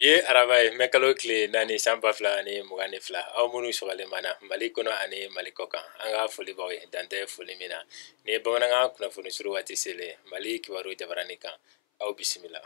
Ye arabai mekalo kile nani samba fila ani mugani fila aw minnu sɔgɔlen mana Mali kɔnɔ ani Mali kɔkan an ka foli b'aw ye dantɛ foli min na ni ye bamanankan kunnafoni suru waati selen Mali kibaru jabarani kan aw bisimila.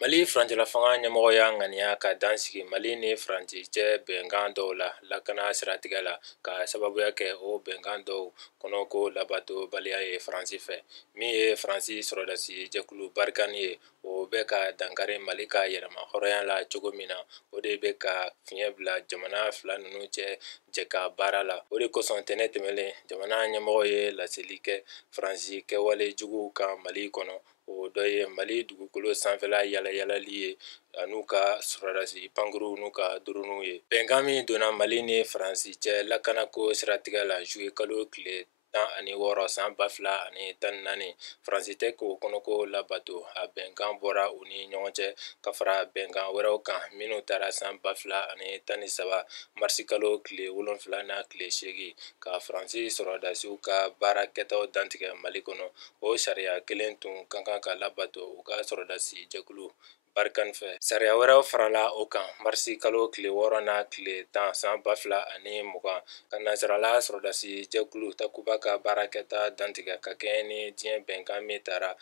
Mali furancɛla fanga ɲɛmɔgɔ y'a ŋaniya ka dansigi Mali ni Faransi cɛ bɛnkan dɔw la lakana siratigɛ la ka sababuya kɛ o bɛnkan dɔw kɔnɔko labatobaliya ye Faransi fɛ min ye Faransi sɔrɔdasi jɛkulu barikani ye o bɛ ka dankari Mali ka yɛrɛma hɔrɔnya la cogo min na o de bɛ ka fiɲɛ bila jamana fila ninnu cɛ jɛ ka baara la o de kosɔn tɛnɛ tɛmɛlen jamana ɲɛmɔgɔ ye laseli kɛ Faransi kɛwale juguw kan Mali kɔnɔ o dɔ ye Mali dugukolo sanfɛla yalayalali ye an'u ka sɔrɔdasi pankuruw n'u ka drones ye bɛnkan min donna Mali ni Faransi cɛ lakanako siratigɛ la juillet kalo tile 16 san 2014 Faransi tɛ k'o kɔnɔko labato a bɛnkan bɔra u ni ɲɔgɔn cɛ ka fara bɛnkan wɛrɛw kan minnu taara san 2013 marisi kalo tile 7 na tile 8 ka Faransi sɔrɔdasiw ka baara kɛtaw dantigɛ Mali kɔnɔ o sariya kelen tun kan ka labato u ka sɔrɔdasi jɛkulu barikani fɛ sariya wɛrɛw farala o kan marisi kalo tile 6 na tile 10 san 2020 ka nasarala sɔrɔdasi jɛkulu takuba ka baarakɛta dantigɛ ka kɛɲɛ ni diɲɛ bɛnkan min taara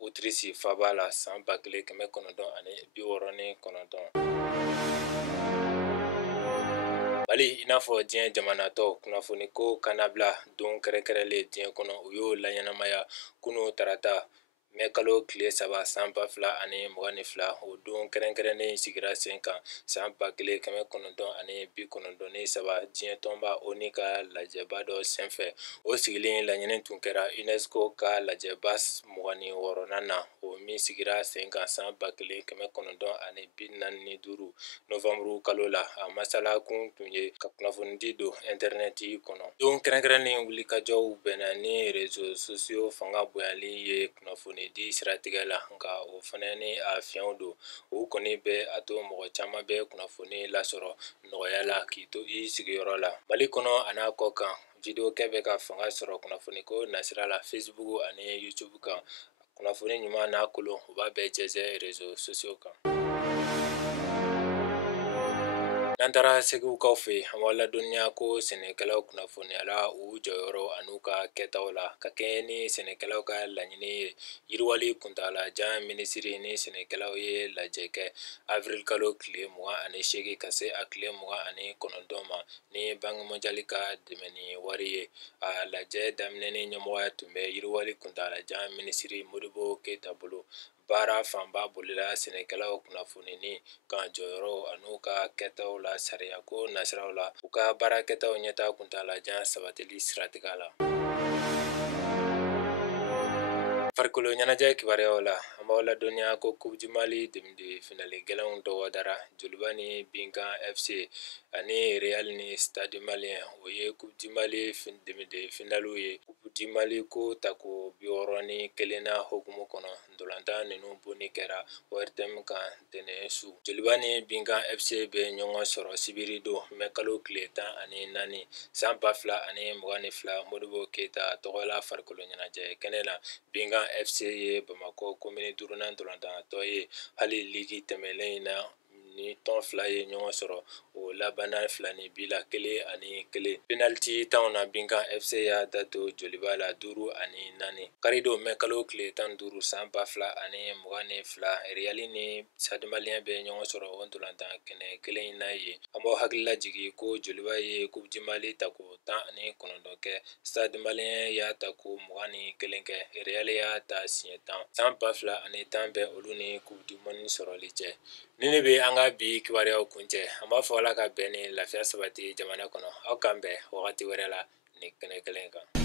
Autriche faba la san 1969. Mali i n'a fɔ diɲɛ jamana tɔw kunnafoni ko kanabila don kɛrɛnkɛrɛnlen diɲɛ kɔnɔ u y'o laɲɛnamaya kunu tarata mɛ kalo tile 3 san 2022 o don kɛrɛnkɛrɛnnen sigira sen kan san 1993 diɲɛ tɔnba ONU ka lajɛba dɔ senfɛ o sigilen laɲini tun kɛra UNESCO ka lajɛba 26nan na o min sigira sen kan san 1945 Nɔvɛmburu kalo la a masala kun tun ye ka kunnafoni di don internet kɔnɔ don kɛrɛnkɛrɛnnen wulikajɔw bɛnna ni réseaux sociaux fanga bonyali ye kunnafoni di siratigɛ la nka o fana ni a fiɲɛw don o kɔni bɛ a to mɔgɔ caman bɛ kunnafoni lasɔrɔ nɔgɔya la k'i to i sigiyɔrɔ la Mali kɔnɔ a n'a kɔ kan video kɛ bɛ ka fanga sɔrɔ kunnafoni ko nasira la Facebook ani YouTube kan kunnafoni ɲuman n'a kolon u b'a bɛɛ jɛsɛ réseaux sociaux kan. N'an taara segukaw fɛ yen an b'a ladɔnniya ko sɛnɛkɛlaw kunnafoniyala u jɔyɔrɔ an'u ka kɛtaw la ka kɛɲɛ ni sɛnɛkɛlaw ka laɲini ye yiriwali kuntalajan minisiri ni sɛnɛkɛlaw ye lajɛ kɛ avril kalo tile 28 ka se a tile 29 ma ni Banki mondiale ka dɛmɛ ni wari ye a lajɛ daminɛ ɲɛmɔgɔya tun bɛ yiriwali kuntalajan minisiri Modibo Keyita bolo baara fanba bolila sɛnɛkɛlaw kunnafonini kan jɔyɔrɔ an'u ka kɛtaw la sariya ko nasiraw la u ka baarakɛtaw ɲɛta kuntalajan sabatili siratigɛ la. Farikolo ɲɛnajɛ kibaruyaw la an b'aw ladɔnniya ko Coupe du Mali demi finale gɛlɛnw dɔgɔdara Joliba ni Binkan FC ani Real ni Stade Malien o ye Coupe du Mali demi finaliw ye Coupe du Mali ko tako 61 na hokumu kɔnɔ ndolantan ninnu bonni kɛra ORTM kan ntɛnɛn su Joliba ni Binkan FC bɛ ɲɔgɔn sɔrɔ sibiri don mɛ kalo tile 14 san 2022 Modibo Keyita tɔgɔla farikolo ɲɛnajɛ kɛnɛ la Binkan FC ye Bamakɔ komini 5nan ndolantanatɔ ye hali ligi tɛmɛnlen in na ni tɔn fila ye ɲɔgɔn sɔrɔ o labanna 2-1 penalty tanw na Binkan FC y'a dato Joliba la 5-4 karido mɛ kalo tile 15 san 2022 Real ni Stade Malien bɛ ɲɔgɔn sɔrɔ o ndolantan kɛnɛ kelen in na ye an b'aw hakili lajigi ko Joliba ye Coupe du Mali tako 19 kɛ Stade Malien y'a tako 21 kɛ Real y'a ta siɲɛ 10 san 2010 bɛ olu ni Coupe du Monde sɔrɔli cɛ ni ne bɛ an ka bi kibaruyaw kuncɛ an b'a fɔ Ala ka bɛn ni lafiya sabati jamana kɔnɔ aw k'an bɛn wagati wɛrɛ la ni kɛnɛ kelen kan.